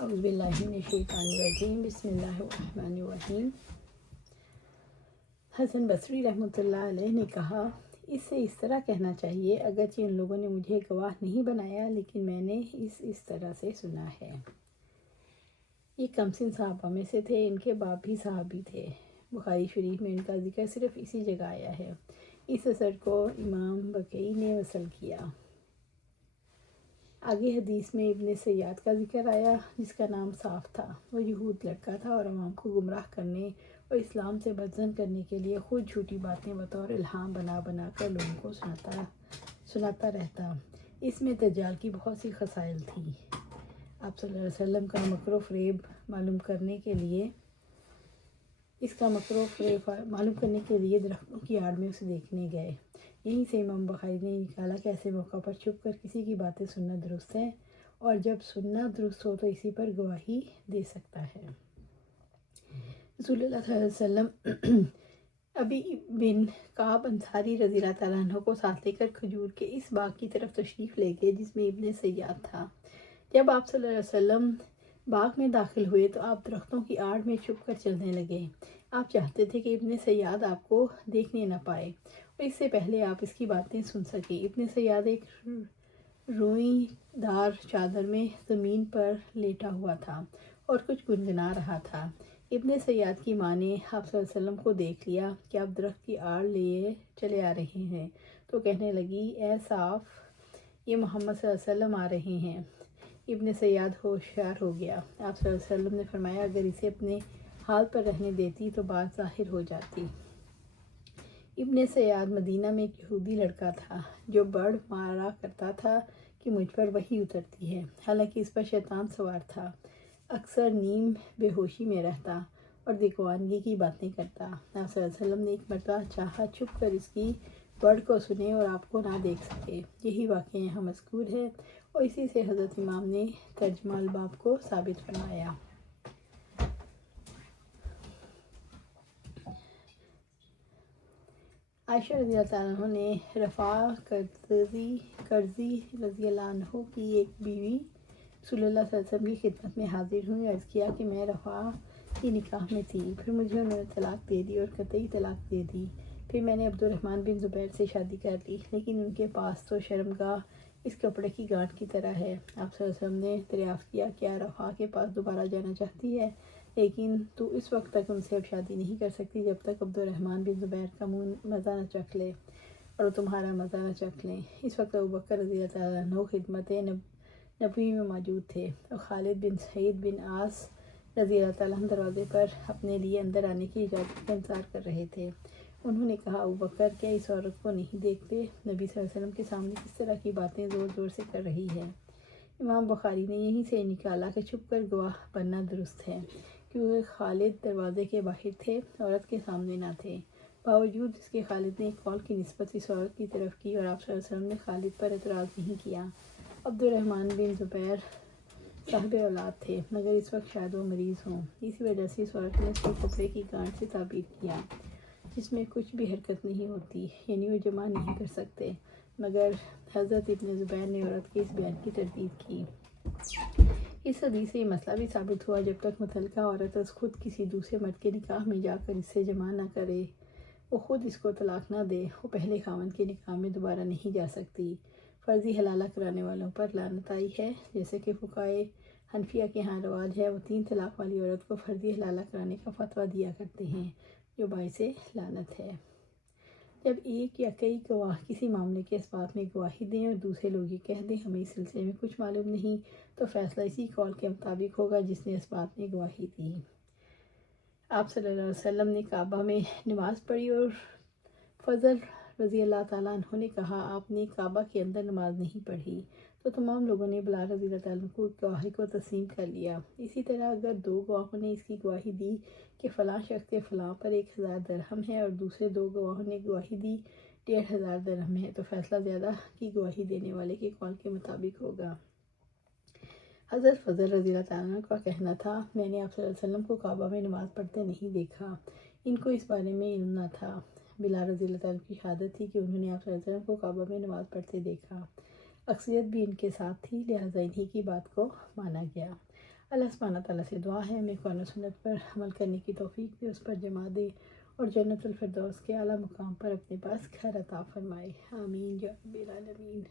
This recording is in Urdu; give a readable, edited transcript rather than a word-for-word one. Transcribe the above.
اعوذ باللہ من الشیطان الرجیم، بسم اللہ الرحمن الرحیم۔ حسن بصری رحمۃ اللہ علیہ نے کہا، اس سے اس طرح کہنا چاہیے، اگرچہ ان لوگوں نے مجھے گواہ نہیں بنایا لیکن میں نے اس طرح سے سنا ہے۔ یہ کمسن صحابہ میں سے تھے، ان کے باپ بھی صحابی تھے۔ بخاری شریف میں ان کا ذکر صرف اسی جگہ آیا ہے۔ اس اثر کو امام بقی نے وصل کیا۔ آگے حدیث میں ابن سیاد کا ذکر آیا، جس کا نام صاف تھا۔ وہ یہود لڑکا تھا اور عوام کو گمراہ کرنے اور اسلام سے بدظن کرنے کے لیے خود جھوٹی باتیں بطور الہام بنا کر لوگوں کو سناتا رہتا۔ اس میں دجال کی بہت سی خصائل تھیں۔ آپ صلی اللہ علیہ وسلم کا مکر و فریب معلوم کرنے کے لیے درختوں کی آڑ میں اسے دیکھنے گئے۔ یہیں سے امام بخاری نے نکالا کہ ایسے موقع پر چھپ کر کسی کی باتیں سننا درست ہے، اور جب سننا درست ہو تو اسی پر گواہی دے سکتا ہے۔ رسول اللہ صلی اللہ علیہ وسلم ابی بن کعب انصاری رضی اللہ تعالیٰ عنہ کو ساتھ لے کر کھجور کے اس باغ کی طرف تشریف لے گئے جس میں ابن سیاد تھا۔ جب آپ صلی اللہ علیہ وسلم باغ میں داخل ہوئے تو آپ درختوں کی آڑ میں چھپ کر چلنے لگے۔ آپ چاہتے تھے کہ ابن سیاد آپ کو دیکھنے نہ پائے اور اس سے پہلے آپ اس کی باتیں سن سکیں۔ ابن سیاد ایک روئی دار چادر میں زمین پر لیٹا ہوا تھا اور کچھ گنگنا رہا تھا۔ ابن سیاد کی ماں نے آپ صلی اللہ علیہ وسلم کو دیکھ لیا کہ آپ درخت کی آڑ لیے چلے آ رہے ہیں تو کہنے لگی، اے صاف، یہ محمد صلی اللہ علیہ وسلم آ رہے ہیں۔ ابن سیاد ہوشیار ہو گیا۔ آپ صلی اللہ علیہ وسلم نے فرمایا، اگر اسے اپنے حال پر رہنے دیتی تو بات ظاہر ہو جاتی۔ ابن سیاد مدینہ میں ایک یہودی لڑکا تھا جو بڑ مارا کرتا تھا کہ مجھ پر وحی اترتی ہے، حالانکہ اس پر شیطان سوار تھا۔ اکثر نیم بے ہوشی میں رہتا اور دیکھوانگی کی باتیں کرتا۔ آپ صلی اللہ علیہ وسلم نے ایک مرتبہ چاہا چھپ کر اس کی بڑ کو سنے اور آپ کو نہ دیکھ سکے۔ یہی واقعہ یہاں مذکور ہے اور اسی سے حضرت امام نے ترجمہ الباب کو ثابت فرمایا۔ عائشہ رضی اللہ عنہ نے رفاع کرزی رضی اللہ عنہ کی ایک بیوی رسول اللہ صلی اللہ علیہ وسلم کی خدمت میں حاضر ہوئی، عرض کیا کہ میں رفاع کی نکاح میں تھی، پھر مجھے انہوں نے طلاق دے دی اور قطعی طلاق دے دی۔ پھر میں نے عبد الرحمن بن زبیر سے شادی کر لی، لیکن ان کے پاس تو شرمگاہ اس کپڑے کی گانٹھ کی طرح ہے۔ آپ صلی اللہ علیہ وسلم نے دریافت کیا، کیا رفاع کے پاس دوبارہ جانا چاہتی ہے؟ لیکن تو اس وقت تک ان سے اب شادی نہیں کر سکتی جب تک عبد الرحمن بن زبیر کا مزہ نہ چکھ لے اور وہ تمہارا مزہ نہ چکھ لیں۔ اس وقت ابوبکر رضی اللہ تعالیٰ عنہ خدمت نبوی میں موجود تھے اور خالد بن سعید بن عاص رضی اللہ تعالیٰ عنہ دروازے پر اپنے لیے اندر آنے کی اجازت کا انتظار کر رہے تھے۔ انہوں نے کہا، ابوبکر، کیا اس عورت کو نہیں دیکھتے؟ نبی صلی اللہ علیہ وسلم کے سامنے کس طرح کی باتیں زور زور سے کر رہی ہے۔ امام بخاری نے یہیں سے نکالا کہ چھپ کر گواہ بننا درست ہے، کیونکہ خالد دروازے کے باہر تھے، عورت کے سامنے نہ تھے۔ باوجود اس کے خالد نے ایک قول کی نسبت اس عورت کی طرف کی اور آپ صلی اللہ علیہ وسلم نے خالد پر اعتراض نہیں کیا۔ عبد الرحمن بن زبیر صاحب اولاد تھے، مگر اس وقت شاید وہ مریض ہوں۔ اسی وجہ سے اس عورت نے اس کو کپڑے کی گانٹھ سے تعبیر کیا جس میں کچھ بھی حرکت نہیں ہوتی، یعنی وہ جمع نہیں کر سکتے، مگر حضرت ابن زبیر نے عورت کے اس بیان کی تردید کی۔ اس حدیث سے یہ مسئلہ بھی ثابت ہوا، جب تک متعلقہ عورت از خود کسی دوسرے مرد کے نکاح میں جا کر اس سے جمع نہ کرے، وہ خود اس کو طلاق نہ دے، وہ پہلے خاوند کے نکاح میں دوبارہ نہیں جا سکتی۔ فرضی حلالہ کرانے والوں پر لعنت آئی ہے، جیسے کہ فقہائے حنفیہ کے ہاں رواج ہے، وہ 3 طلاق والی عورت کو فرضی حلالہ کرانے کا فتویٰ دیا کرتے ہیں، جو باعث لعنت ہے۔ جب ایک یا کئی گواہ کسی معاملے کے اثبات میں گواہی دیں اور دوسرے لوگ یہ کہہ دیں ہمیں اس سلسلے میں کچھ معلوم نہیں، تو فیصلہ اسی قول کے مطابق ہوگا جس نے اثبات میں گواہی دی۔ آپ صلی اللہ علیہ وسلم نے کعبہ میں نماز پڑھی اور فضل رضی اللہ تعالیٰ عنہ نے کہا، آپ نے کعبہ کے اندر نماز نہیں پڑھی، تو تمام لوگوں نے بلال رضی اللہ تعالیٰ عنہ کو گواہی کو تسلیم کر لیا۔ اسی طرح اگر 2 گواہوں نے اس کی گواہی دی کہ فلاں شخص کے فلاں پر 1000 درہم ہے اور دوسرے 2 گواہوں نے گواہی دی 1500 درہم ہے، تو فیصلہ زیادہ کی گواہی دینے والے کے قول کے مطابق ہوگا۔ حضرت فضل رضی اللہ تعالیٰ عنہ کا کہنا تھا، میں نے آپ صلی اللہ علیہ وسلم کو کعبہ میں نماز پڑھتے نہیں دیکھا، ان کو اس بارے میں علم نہ تھا۔ بلال رضی اللہ تعالیٰ عنہ کی شہادت تھی کہ انہوں نے آپ صلی اللہ علیہ وسلم کو کعبہ میں نماز پڑھتے دیکھا۔ اکثریت بھی ان کے ساتھ تھی، لہٰذا انہی کی بات کو مانا گیا۔ اللہ سبحانہ تعالیٰ سے دعا ہے ہمیں قرآن و سنت پر عمل کرنے کی توفیق دے، اس پر جما دے اور جنت الفردوس کے اعلیٰ مقام پر اپنے پاس گھر عطا فرمائے، آمین یا رب العالمین۔